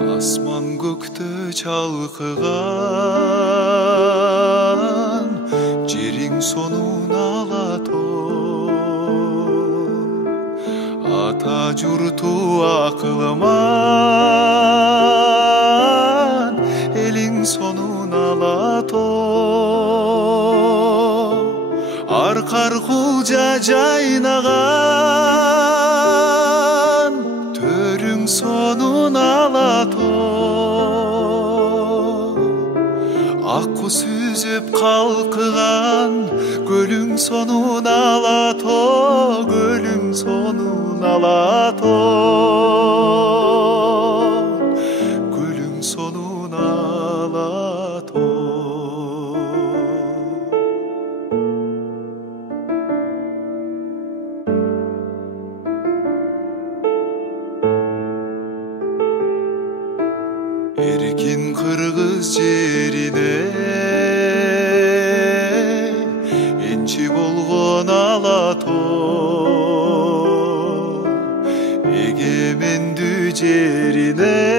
Асман көкті чалқыған, жерің сонун алатон. Ата журту акылман, элиң сонун алатон. Аркар кулжа жайнаган, төрүң сонун алатон. Ак куз үзүп калкыган, көлүң сонун алатон, көлүң сонун алатон, көлүң сонун алатон. Эркин кыргыз жерине энчи болгон алатон, эгемендүү жерине